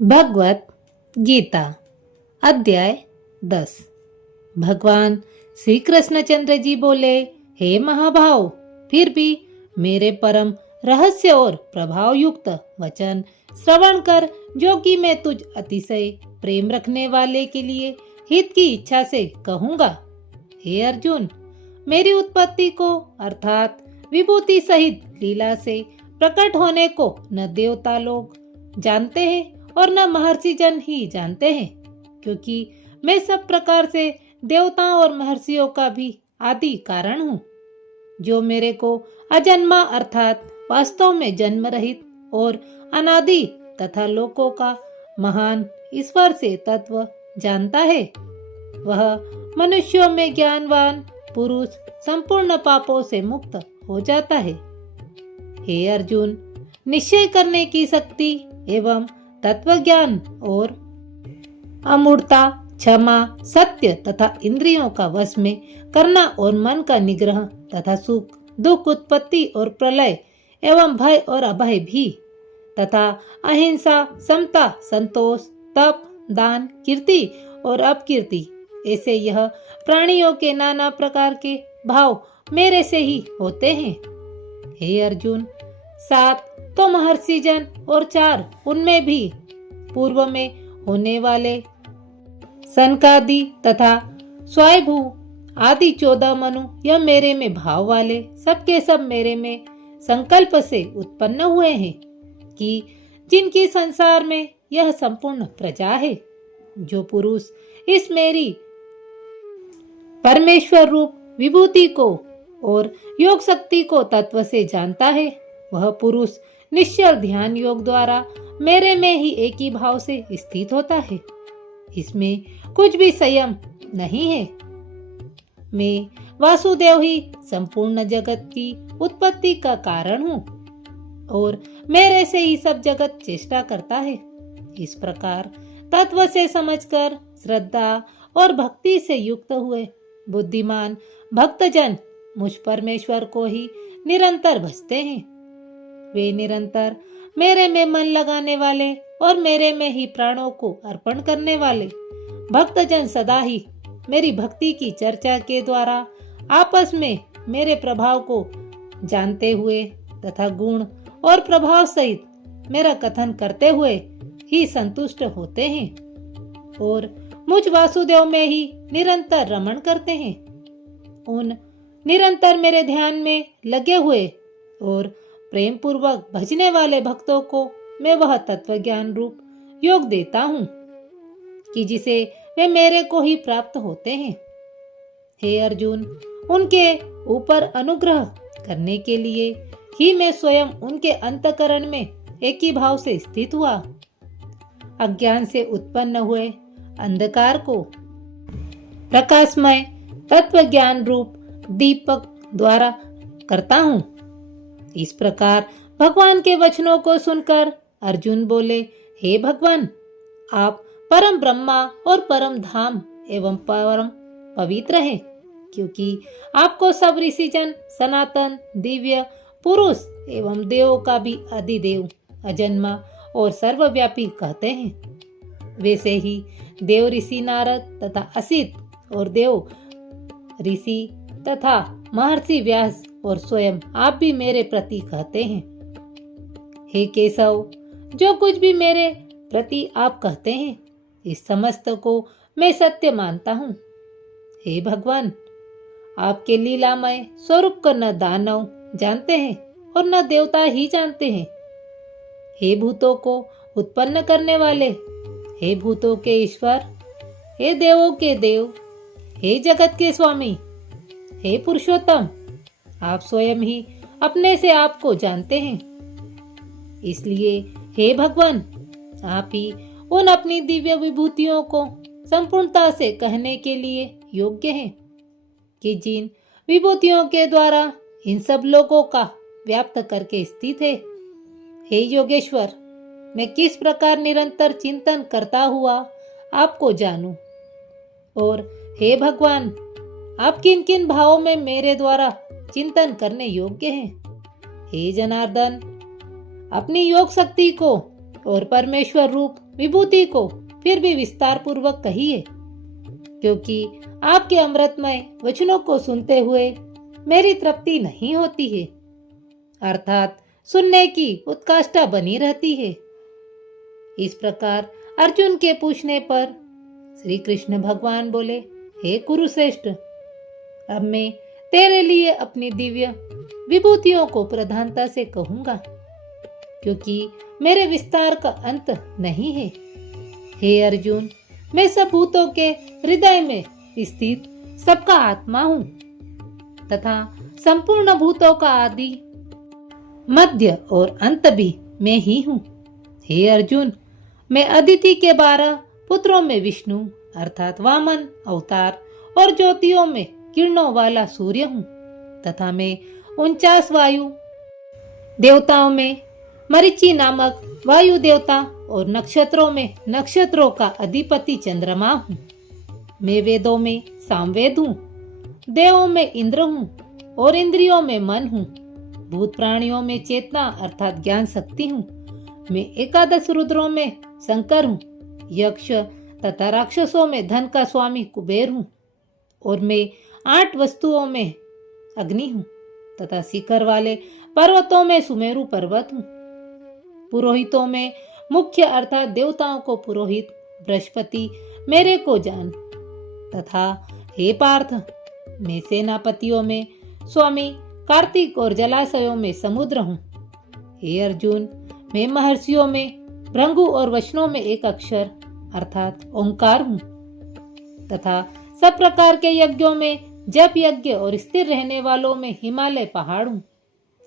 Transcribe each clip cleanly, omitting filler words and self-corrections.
भगवत गीता अध्याय 10। भगवान श्री कृष्णचंद्र जी बोले, हे महाभाव, फिर भी मेरे परम रहस्य और प्रभाव युक्त वचन श्रवण कर, जो कि मैं तुझ अतिशय प्रेम रखने वाले के लिए हित की इच्छा से कहूँगा। हे अर्जुन, मेरी उत्पत्ति को अर्थात विभूति सहित लीला से प्रकट होने को न देवता लोग जानते हैं और न महर्षि जन ही जानते हैं, क्योंकि मैं सब प्रकार से देवताओं और महर्षियों का भी आदि कारण हूँ, जो मेरे को अजन्मा अर्थात वास्तव में जन्म रहित और अनादि तथा लोकों का महान ईश्वर से तत्व जानता है। वह मनुष्यों में ज्ञानवान पुरुष संपूर्ण पापों से मुक्त हो जाता है। हे अर्जुन, निश्चय करने की शक्ति एवं तत्व ज्ञान और अमूर्तता, क्षमा, सत्य तथा इंद्रियों का वश में करना और मन का निग्रह तथा सुख दुख, उत्पत्ति और प्रलय एवं भय और अभय भी, तथा अहिंसा, समता, संतोष, तप, दान, कीर्ति और अपकीर्ति, ऐसे यह प्राणियों के नाना प्रकार के भाव मेरे से ही होते हैं। हे अर्जुन, 7 तो महर्षि जन और 4 उनमें भी पूर्व में होने वाले सनकादि तथा स्वयंभू आदि 14 मनु, यह मेरे में भाव वाले सबके सब मेरे में संकल्प से उत्पन्न हुए हैं, कि जिनकी संसार में यह संपूर्ण प्रजा है। जो पुरुष इस मेरी परमेश्वर रूप विभूति को और योग शक्ति को तत्व से जानता है, वह पुरुष निश्चल ध्यान योग द्वारा मेरे में ही एक ही भाव से स्थित होता है। इसमें कुछ भी संयम नहीं है। मैं वासुदेव ही संपूर्ण जगत की उत्पत्ति का कारण हूँ और मेरे से ही सब जगत चेष्टा करता है। इस प्रकार तत्व से समझकर श्रद्धा और भक्ति से युक्त हुए बुद्धिमान भक्तजन मुझ परमेश्वर को ही निरंतर भजते हैं। वे निरंतर मेरे में मन लगाने वाले और मेरे में ही प्राणों को अर्पण करने वाले भक्तजन सदा ही मेरी भक्ति की चर्चा के द्वारा आपस में मेरे प्रभाव को जानते हुए तथा गुण और प्रभाव सहित मेरा कथन करते हुए ही संतुष्ट होते हैं और मुझ वासुदेव में ही निरंतर रमण करते हैं। उन निरंतर मेरे ध्यान में लगे हुए और प्रेम पूर्वक भजने वाले भक्तों को मैं वह तत्व ज्ञान रूप योग देता हूँ, कि जिसे वे मेरे को ही प्राप्त होते हैं। हे अर्जुन, उनके ऊपर अनुग्रह करने के लिए ही मैं स्वयं उनके अंतकरण में एक ही भाव से स्थित हुआ। अज्ञान से उत्पन्न हुए अंधकार को प्रकाशमय तत्व ज्ञान रूप दीपक द्वारा करता हूँ। इस प्रकार भगवान के वचनों को सुनकर अर्जुन बोले, हे भगवान, आप परम ब्रह्मा और परम धाम एवं परम पवित्र हैं, क्योंकि आपको सब ऋषिजन सनातन दिव्य पुरुष एवं देवों का भी अधिदेव अजन्मा और सर्वव्यापी कहते हैं। वैसे ही देव ऋषि नारद तथा असित और देव ऋषि तथा महर्षि व्यास और स्वयं आप भी मेरे प्रति कहते हैं। हे केशव, जो कुछ भी मेरे प्रति आप कहते हैं, इस समस्त को मैं सत्य मानता हूँ। हे भगवान, आपके लीलामय स्वरूप को न दानव जानते हैं और न देवता ही जानते हैं। हे भूतों को उत्पन्न करने वाले, हे भूतों के ईश्वर, हे देवों के देव, हे जगत के स्वामी, हे पुरुषोत्तम, आप स्वयं ही अपने से आपको जानते हैं। इसलिए हे भगवान, आप ही उन अपनी दिव्य विभूतियों को संपूर्णता से कहने के लिए योग्य हैं, कि जिन विभूतियों के द्वारा इन सब लोगों का व्याप्त करके स्थित है। हे योगेश्वर, मैं किस प्रकार निरंतर चिंतन करता हुआ आपको जानूं, और हे भगवान, आप किन किन भावों में मेरे द्वारा चिंतन करने योग्य हैं। हे जनार्दन, अपनी योग शक्ति को और परमेश्वर रूप विभूति को फिर भी विस्तार पूर्वक कहिए, क्योंकि आपके अमृतमय वचनों को सुनते हुए मेरी तृप्ति नहीं होती है, अर्थात सुनने की उत्कंठा बनी रहती है। इस प्रकार अर्जुन के पूछने पर श्री कृष्ण भगवान बोले, हे कुरुश्रेष्ठ, अब मैं तेरे लिए अपनी दिव्य विभूतियों को प्रधानता से कहूंगा, क्योंकि मेरे विस्तार का अंत नहीं है। हे अर्जुन, मैं सब भूतों के हृदय में स्थित सबका आत्मा हूँ तथा संपूर्ण भूतों का आदि, मध्य और अंत भी मैं ही हूँ। हे अर्जुन, मैं अदिति के 12 पुत्रों में विष्णु अर्थात वामन अवतार और ज्योतियों में किरणों वाला सूर्य हूँ तथा मैं 49 वायु देवताओं में मरीचि नामक वायु देवता और नक्षत्रों में नक्षत्रों का अधिपति चंद्रमा हूँ। मैं वेदों में सामवेद हूँ, देवों में इंद्र हूँ और इंद्रियों में मन हूँ, भूत प्राणियों में चेतना अर्थात ज्ञान शक्ति हूँ। मैं 11 रुद्रों में शंकर हूँ, यक्ष तथा राक्षसों में धन का स्वामी कुबेर हूँ और मैं 8 वस्तुओं में अग्नि हूँ तथा शिखर वाले पर्वतों में सुमेरु पर्वत हूँ। पुरोहितों में मुख्य अर्थात देवताओं को पुरोहित बृहस्पति मेरे को जान तथा हे पार्थ, मैं सेनापतियों में स्वामी कार्तिक और जलाशयों में समुद्र हूँ। हे अर्जुन, मैं महर्षियों में भृंगु और वचनों में एक अक्षर अर्थात ओंकार हूँ तथा सब प्रकार के यज्ञों में जप यज्ञ और स्थिर रहने वालों में हिमालय पहाड़ हूँ।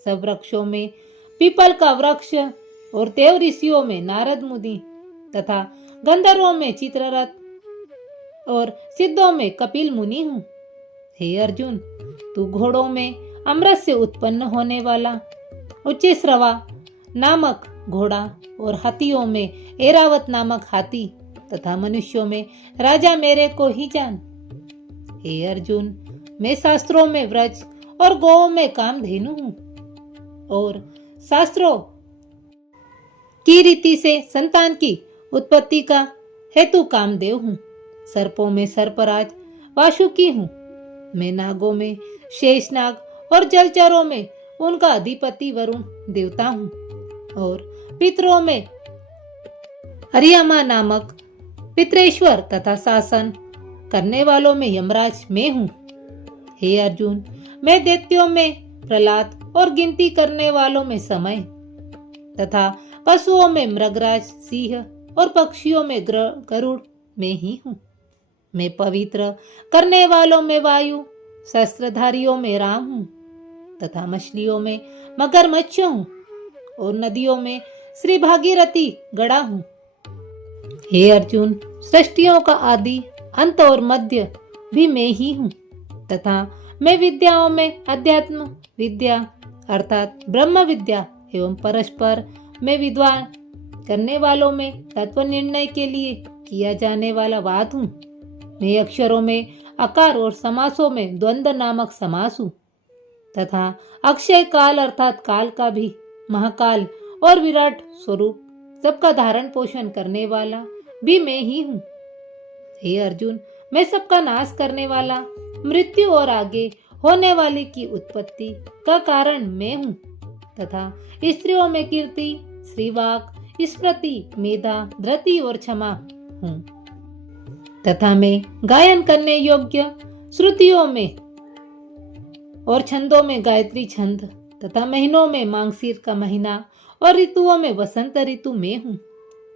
सब वृक्षों में पीपल का वृक्ष और देव ऋषियों में नारद मुनि तथा गंधर्वों में चित्ररथ और सिद्धों में कपिल मुनि हूँ। हे अर्जुन, तू घोड़ों में अमृत से उत्पन्न होने वाला उच्चश्रवा नामक घोड़ा और हाथियों में ऐरावत नामक हाथी तथा मनुष्यों में राजा मेरे को ही जान। हे अर्जुन, मैं शास्त्रों में व्रज और गौओं में कामधेनु हूँ और शास्त्रों की रीति से संतान की उत्पत्ति का हेतु कामदेव हूँ। सर्पों में सर्पराज वासुकी हूँ। मैं नागों में शेषनाग और जलचरों में उनका अधिपति वरुण देवता हूँ और पितरों में अरियमा नामक पितरेश्वर तथा शासन करने वालों में यमराज मैं हूँ। हे अर्जुन, मैं दैत्यों में प्रहलाद और गिनती करने वालों में समय तथा पशुओं में मृगराज सिंह और पक्षियों में गरुड़ मैं ही हूँ। मैं पवित्र करने वालों में वायु, शस्त्रधारियों में राम हूँ तथा मछलियों में मगरमच्छ हूँ और नदियों में श्री भागीरथी गड़ा हूँ। हे अर्जुन, सृष्टियों का आदि अंत और मध्य भी मैं ही हूँ तथा मैं विद्याओं में अध्यात्म विद्या अर्थात ब्रह्म विद्या एवं परस्पर में विद्वान करने वालों में तत्व निर्णय के लिए किया जाने वाला वाद हूँ। मैं अक्षरों में आकार और समासों में द्वंद्व नामक समास हूँ तथा अक्षय काल अर्थात काल का भी महाकाल और विराट स्वरूप सबका धारण पोषण करने वाला भी मैं ही हूँ। हे अर्जुन, मैं सबका नाश करने वाला, मृत्यु और आगे होने वाले की उत्पत्ति का कारण मैं हूँ तथा स्त्रियों में कीर्ति, श्रीवाक, स्मृति, मेधा, धृति और क्षमा हूँ तथा मैं गायन करने योग्य श्रुतियों में और छंदों में गायत्री छंद तथा महीनों में मांगशीर का महीना और ऋतुओं में वसंत ऋतु में हूँ।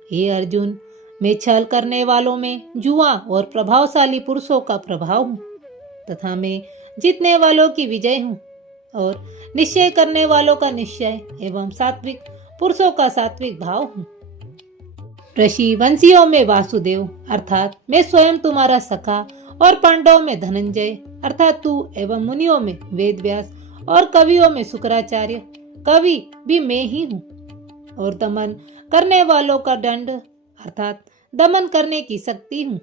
हे अर्जुन, मैं छल करने वालों में जुआ और प्रभावशाली पुरुषों का प्रभाव हूँ तथा मैं जीतने वालों की विजय हूँ और निश्चय करने वालों का निश्चय एवं सात्विक पुरुषों का सात्विक भाव हूँ। ऋषि वंशियों में वासुदेव अर्थात मैं स्वयं तुम्हारा सखा और पांडवों में धनंजय अर्थात तू एवं मुनियों में वेद व्यास और कवियों में शुक्राचार्य कवि भी मैं ही हूँ और दमन करने वालों का दंड अर्थात दमन करने की शक्ति हूँ।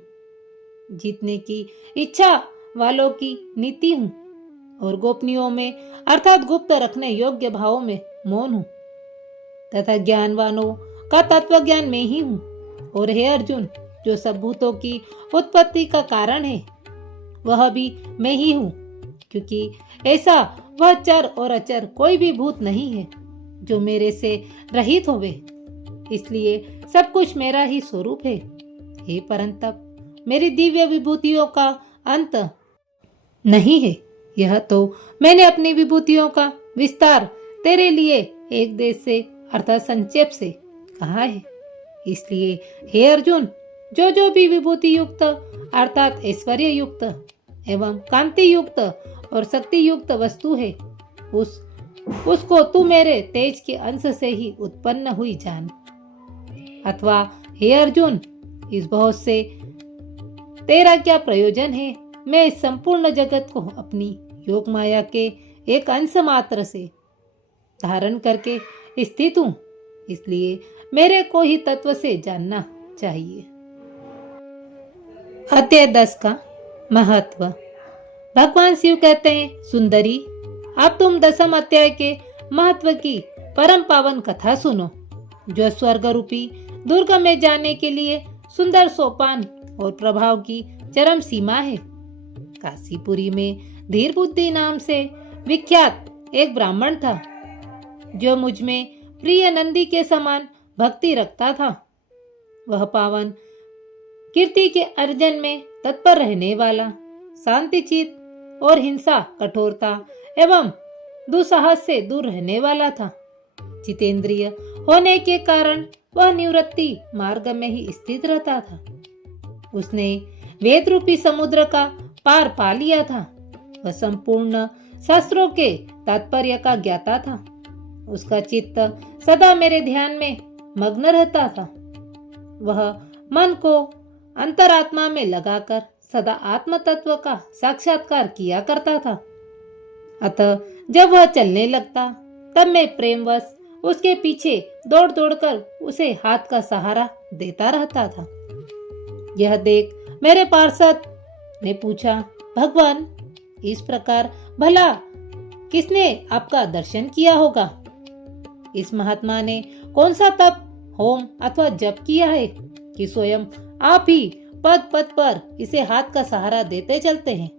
जीतने की इच्छा वालों की नीति हूँ और गोपनीयों में अर्थात गुप्त रखने योग्य भावों में मौन हूँ तथा ज्ञानवानों का तत्व ज्ञान में ही हूँ। और हे अर्जुन, जो सब भूतों की उत्पत्ति का कारण है वह भी मैं ही हूँ, क्योंकि ऐसा वह चर और अचर कोई भी भूत नहीं है जो मेरे से रहित होवे। इसलिए सब कुछ मेरा ही स्वरूप है। हे परंतप, मेरी दिव्य विभूतियों का अंत नहीं है। यह तो मैंने अपनी विभूतियों का विस्तार तेरे लिए एक देश से अर्थात संक्षेप से कहा है। इसलिए हे अर्जुन, जो भी विभूति युक्त अर्थात ऐश्वर्य युक्त एवं कांति युक्त और शक्ति युक्त वस्तु है, उसको तू मेरे तेज के अंश से ही उत्पन्न हुई जान। अथवा हे अर्जुन, इस बहुत से तेरा क्या प्रयोजन है? मैं इस संपूर्ण जगत को अपनी योग माया के एक अंश मात्र से धारण करके स्थित हूँ, इसलिए मेरे को ही तत्व से जानना चाहिए। अध्याय 10 का महत्व। भगवान शिव कहते हैं, सुंदरी, अब तुम 10वें अध्याय के महत्व की परम पावन कथा सुनो, जो स्वर्ग रूपी दुर्ग में जाने के लिए सुंदर सोपान और प्रभाव की चरम सीमा है। काशीपुरी में धीर बुद्धि नाम से विख्यात एक ब्राह्मण था, जो मुझ में प्रिय नंदी के समान भक्ति रखता था। वह पावन कीर्ति के अर्जन में तत्पर रहने वाला, शांतिचित और हिंसा, कठोरता एवं दुस्साहस से दूर रहने वाला था। जितेंद्रिय होने के कारण वह निवृत्ति मार्ग में ही स्थित रहता था। उसने वेद रूपी समुद्र का पार पा लिया था। वह संपूर्ण शास्त्रों के तात्पर्य का ज्ञाता था। उसका चित्त सदा मेरे ध्यान में मग्न रहता था। वह मन को अंतरात्मा में लगाकर सदा आत्म तत्व का साक्षात्कार किया करता था। अतः जब वह चलने लगता, तब मैं प्रेमवश उसके पीछे दौड़ दौड़कर उसे हाथ का सहारा देता रहता था। यह देख मेरे पार्षद ने पूछा, भगवान, इस प्रकार भला किसने आपका दर्शन किया होगा? इस महात्मा ने कौन सा तप, होम अथवा जप किया है कि स्वयं आप ही पद पद पर इसे हाथ का सहारा देते चलते हैं?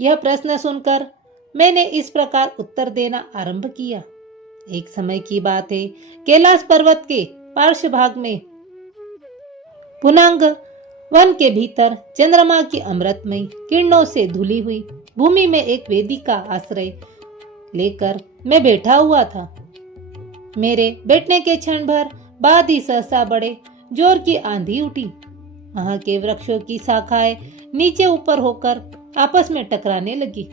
यह प्रश्न सुनकर मैंने इस प्रकार उत्तर देना आरंभ किया। एक समय की बात है, कैलाश पर्वत के पार्श्व भाग में पुनांग वन के भीतर चंद्रमा की अमृतमयी किरणों से धुली हुई भूमि में एक वेदी का आश्रय लेकर मैं बैठा हुआ था। मेरे बैठने के क्षण भर बाद ही सहसा बड़े जोर की आंधी उठी। वहां के वृक्षों की शाखाएं नीचे ऊपर होकर आपस में टकराने लगी।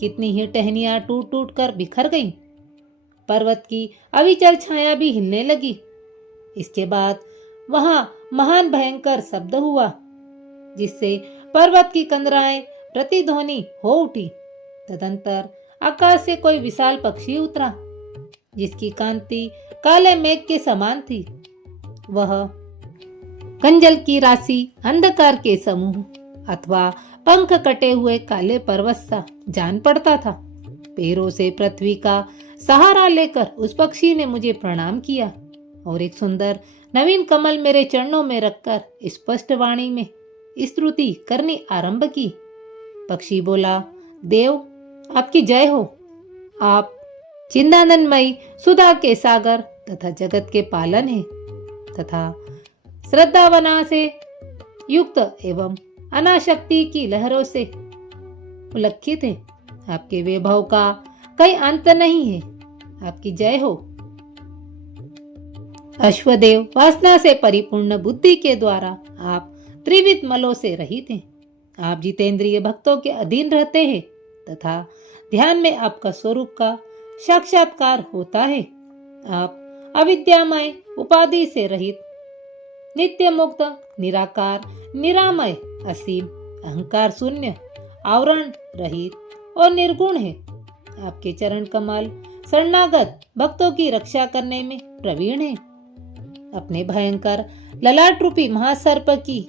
कितनी ही टहनियां टूट टूट कर बिखर गईं। पर्वत की अविचल छाया भी हिलने लगी। इसके बाद वहां महान भयंकर शब्द हुआ, जिससे पर्वत की कंदराएं प्रतिध्वनि हो उठी। तदंतर आकाश से कोई विशाल पक्षी उतरा, जिसकी कांति काले मेघ के समान थी। वह कंजल की राशि, अंधकार के समूह अथवा पंख कटे हुए काले पर्वत सा जान पड़ता था। पैरों से पृथ्वी का सहारा लेकर उस पक्षी ने मुझे प्रणाम किया और एक सुंदर नवीन कमल मेरे चरणों में रखकर स्पष्ट वाणी में स्तुति करनी आरंभ की। पक्षी बोला, देव, आपकी जय हो। आप चिंतानंदमयी सुधा के सागर तथा जगत के पालन है तथा श्रद्धावना से युक्त एवं अनाशक्ति की लहरों से उल्लखित है। आपके वैभव का कोई अंत नहीं है। आपकी जय हो। अश्वदेव, वासना से परिपूर्ण बुद्धि के द्वारा आप त्रिविध मलों से रहित हैं। आप जितेंद्रिय भक्तों के अधीन रहते हैं तथा ध्यान में आपका स्वरूप का साक्षात्कार होता है। आप अविद्यामय, उपाधि से रहित, नित्य मुक्त, निराकार, निरामय, असीम, अहंकार शून्य, आवरण रहित और निर्गुण है। आपके चरण कमल शरणागत भक्तों की रक्षा करने में प्रवीण है। अपने भयंकर ललाट रूपी महासर्प की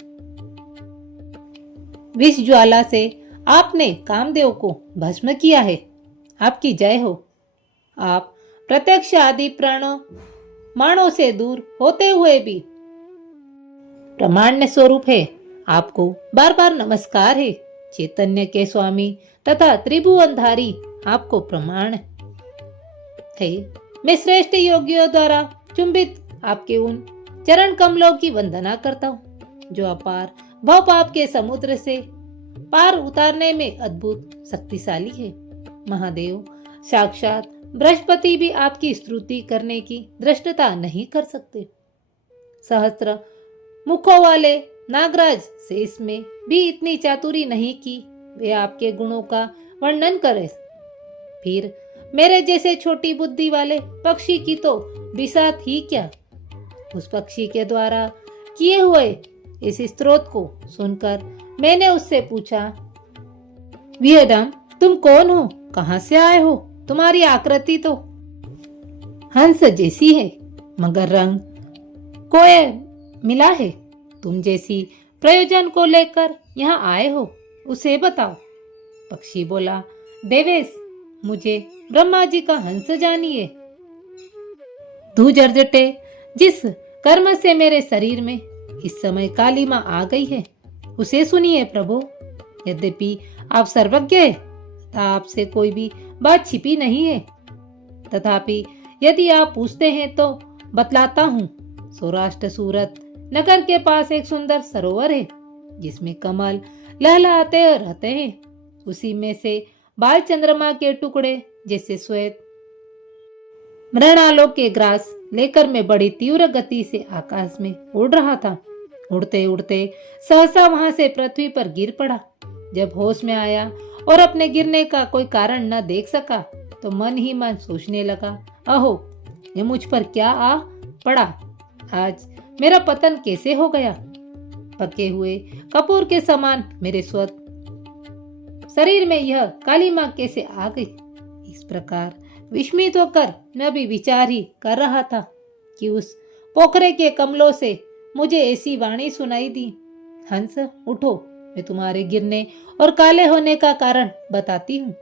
विष ज्वाला से आपने कामदेव को भस्म किया है। आपकी जय हो। आप प्रत्यक्ष आदि प्राणों मानों से दूर होते हुए भी प्रमाण्य स्वरूप है। आपको बार बार नमस्कार है। चैतन्य के स्वामी तथा त्रिभुवनधारी आपको प्रमाण है। मैं श्रेष्ठ योगियों द्वारा चुंबित आपके उन चरण कमलों की वंदना करता हूँ जो अपार भव पाप के समुद्र से पार उतारने में अद्भुत शक्तिशाली है। महादेव साक्षात बृहस्पति भी आपकी स्तुति करने की दृष्टता नहीं कर सकते। सहस्त्र मुखों वाले नागराज से इसमें भी इतनी चातुरी नहीं की वे आपके गुणों का वर्णन करें। फिर मेरे जैसे छोटी बुद्धि वाले पक्षी की तो बिसात ही क्या। उस पक्षी के द्वारा किए हुए इस स्तोत्र को सुनकर मैंने उससे पूछा, वियदम तुम कौन हो, कहां से आए हो? तुम्हारी आकृति तो हंस जैसी है मगर रंग कोए मिला है। तुम जैसी प्रयोजन को लेकर यहाँ आए हो उसे बताओ। पक्षी बोला, देवेश मुझे ब्रह्मा जी का हंस जानिए। धूजर्जटे जिस कर्म से मेरे शरीर में इस समय कालिमा आ गई है उसे सुनिए प्रभु। यद्यपि आप सर्वज्ञ है तथा आपसे कोई भी बात छिपी नहीं है, तथापि यदि आप पूछते हैं तो बतलाता हूँ। सौराष्ट्र सूरत नगर के पास एक सुंदर सरोवर है जिसमें कमल लहलहाते रहते हैं। उसी में से बाल चंद्रमा के टुकड़े जैसे श्वेत मृणालोक के ग्रास लेकर मैं बड़ी तीव्र गति से आकाश में उड़ रहा था। उड़ते उड़ते सहसा वहां से पृथ्वी पर गिर पड़ा। जब होश में आया और अपने गिरने का कोई कारण न देख सका तो मन ही मन सोचने लगा, अहो ये मुझ पर क्या आ पड़ा। आज मेरा पतन कैसे हो गया। पके हुए कपूर के समान मेरे स्वत शरीर में यह कालिमा कैसे आ गई। इस प्रकार विस्मित होकर मैं भी विचार ही कर रहा था कि उस पोखरे के कमलों से मुझे ऐसी वाणी सुनाई दी, हंस उठो, मैं तुम्हारे गिरने और काले होने का कारण बताती हूँ।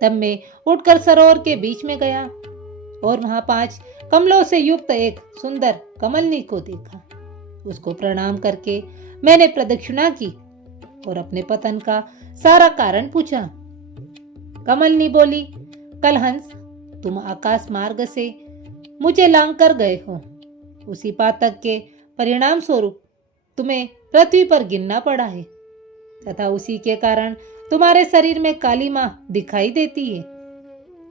तब मैं उठकर सरोवर के बीच में गया और वहां 5 कमलों से युक्त एक सुंदर कमलनी को देखा। उसको प्रणाम करके मैंने प्रदक्षिणा की और अपने पतन का सारा कारण पूछा। कमलनी बोली, कल हंस तुम आकाश मार्ग से मुझे लांग कर गए हो। उसी पातक के परिणाम स्वरूप तुम्हें पृथ्वी पर गिरना पड़ा है तथा उसी के कारण तुम्हारे शरीर में कालिमा दिखाई देती है।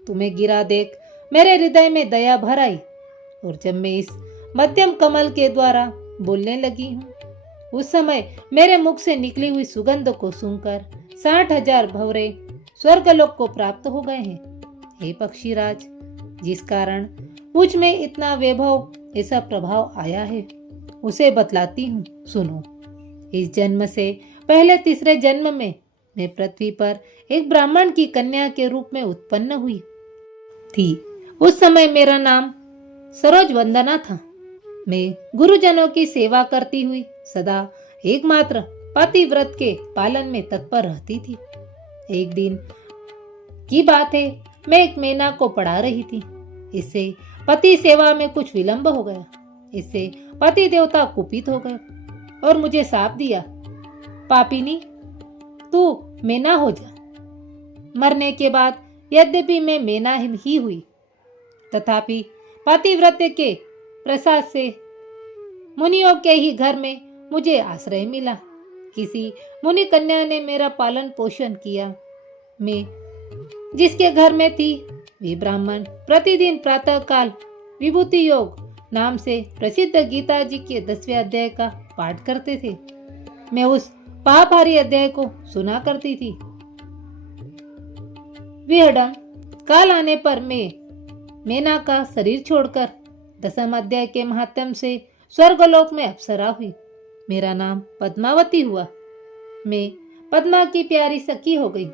तुम्हें गिरा देख मेरे हृदय में दया भर आई और जब मैं इस मध्यम कमल के द्वारा बोलने लगी हूँ उस समय मेरे मुख से निकली हुई सुगंध को सुनकर 60,000 भंवरे स्वर्गलोक को प्राप्त हो गए हैं। हे पक्षीराज, जिस कारण मुझ में इतना वैभव ऐसा प्रभाव आया है उसे बतलाती हूँ, सुनो। इस जन्म से पहले तीसरे जन्म में मैं पृथ्वी पर एक ब्राह्मण की कन्या के रूप में उत्पन्न हुई थी। उस समय मेरा नाम सरोज वंदना था। मैं गुरुजनों की सेवा करती हुई सदा एकमात्र पतिव्रत के पालन में तत्पर रहती थी। एक दिन की बात है, मैं एक मैना को पढ़ा रही थी। इससे पति सेवा में कुछ विलंब हो गया। इससे पति देवता कुपित हो गए और मुझे शाप दिया, पापिनी तू मैना हो जा। मरने के बाद यद्यपि मैं मैना ही हुई तथापि पतिव्रत के प्रसाद से मुनियों के ही घर में मुझे आश्रय मिला। किसी मुनि कन्या ने मेरा पालन पोषण किया। मैं जिसके घर में थी वे ब्राह्मण प्रतिदिन प्रातःकाल विभूति योग नाम से प्रसिद्ध गीता जी के 10वें अध्याय का पाठ करते थे। मैं उस पापहारी अध्याय को सुना करती थी। विहडम काल आने पर मैं मैना का शरीर छोड़कर 10वें अध्याय के महात्म्य से स्वर्गलोक में अप्सरा हुई। मेरा नाम पद्मावती हुआ। मैं पद्मा की प्यारी सखी हो गई।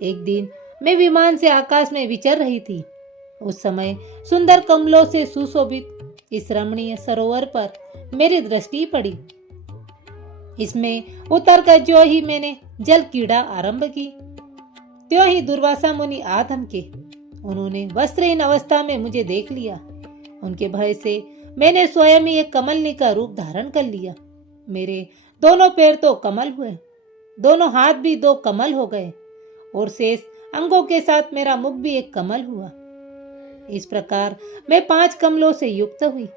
एक दिन मैं विमान से आकाश में विचर रही थी। उस समय सुंदर कमलों से सुशोभित इस रमणीय सरोवर पर मेरी दृष्टि पड़ी। इसमें उतरकर जो ही मैंने जल क्रीड़ा आरंभ की त्यों ही दुर्वासा मुनि आ थमके। उन्होंने वस्त्रहीन अवस्था में मुझे देख लिया उनके भय से मैंने स्वयं ही एक कमलनी का रूप धारण कर लिया। मेरे दोनों पैर तो कमल हुए, दोनों हाथ भी दो कमल हो गए और शेष अंगों के साथ मेरा मुख भी एक कमल हुआ। इस प्रकार मैं 5 कमलों से युक्त हुई।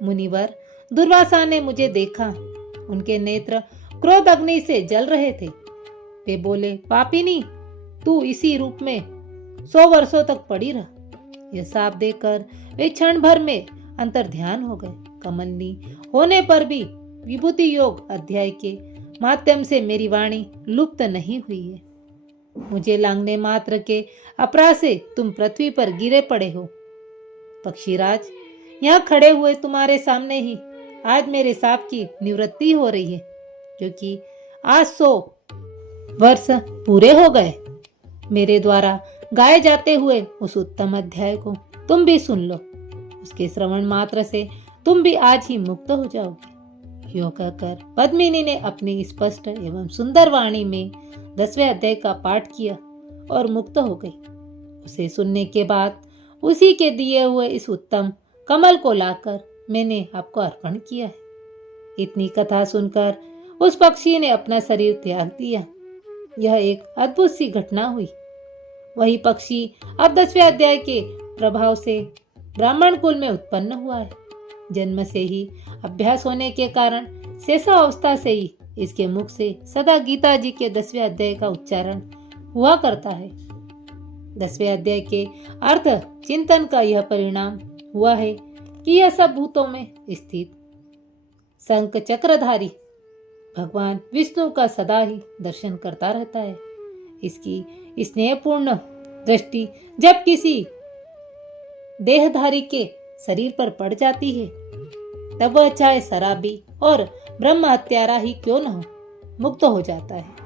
मुनिवर दुर्वासा ने मुझे देखा। उनके नेत्र क्रोध अग्नि से जल रहे थे। वे बोले, पापिनी, तू इसी रूप में 100 वर्षों तक पड़ी रह। यह साप देकर वे क्षण भर में अंतर ध्यान हो गए। कमलनी होने पर भी विभूति योग अध्याय के माध्यम से मेरी वाणी लुप्त नहीं हुई है। मुझे लांघने मात्र के अपराध से तुम पृथ्वी पर गिरे पड़े हो। पक्षीराज, यहाँ खड़े हुए तुम्हारे सामने ही आज मेरे साप की निवृत्ति हो रही है, क्योंकि आज 100 वर्ष पूरे हो गए। मेरे द्वारा गाए जाते हुए उस उत्तम अध्याय को तुम भी सुन लो। उसके श्रवण मात्र से तुम भी आज ही मुक्त हो जाओगे। यूं कहकर पद्मिनी ने अपनी स्पष्ट एवं सुंदर वाणी में 10वें अध्याय का पाठ किया और मुक्त हो गई। उसे सुनने के बाद उसी के दिए हुए इस उत्तम कमल को लाकर मैंने आपको अर्पण किया है। इतनी कथा सुनकर उस पक्षी ने अपना शरीर त्याग दिया। यह एक अद्भुत सी घटना हुई। वही पक्षी अब 10वें अध्याय के प्रभाव से ब्राह्मण कुल में उत्पन्न हुआ है। जन्म से ही अभ्यास होने के कारण शेषावस्था से ही इसके मुख से सदा गीता जी के 10वें अध्याय का उच्चारण हुआ करता है। 10वें अध्याय के अर्थ चिंतन का यह परिणाम हुआ है कि यह सब भूतों में स्थित शंख चक्रधारी भगवान विष्णु का सदा ही दर्शन करता रहता है। इसकी स्नेहपूर्ण दृष्टि जब किसी देहधारी के शरीर पर पड़ जाती है, तब वह चाहे शराबी और ब्रह्म हत्यारा ही क्यों न हो, मुक्त हो जाता है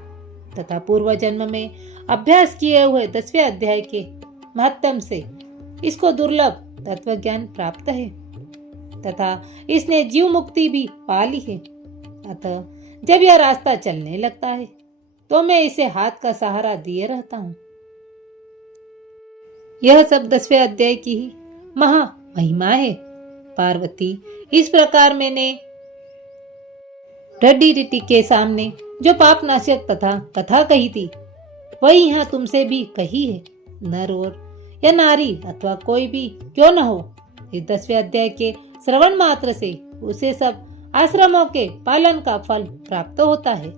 तथा पूर्व जन्म में अभ्यास किए हुए 10वें अध्याय के महत्तम से इसको दुर्लभ तत्व ज्ञान प्राप्त है तथा इसने जीव मुक्ति भी पा ली है। अतः जब यह रास्ता चलने लगता है तो मैं इसे हाथ का सहारा दिए रहता हूँ। यह सब 10वें अध्याय की ही महा महिमा है। पार्वती, इस प्रकार मैंने रड्डी रीति के सामने जो पाप नाशक तथा कथा कही थी, वही यहाँ तुमसे भी कही है। नर और या नारी अथवा कोई भी क्यों न हो, इस 10वें अध्याय के श्रवण मात्र से उसे सब आश्रमों के पालन का फल प्राप्त होता है।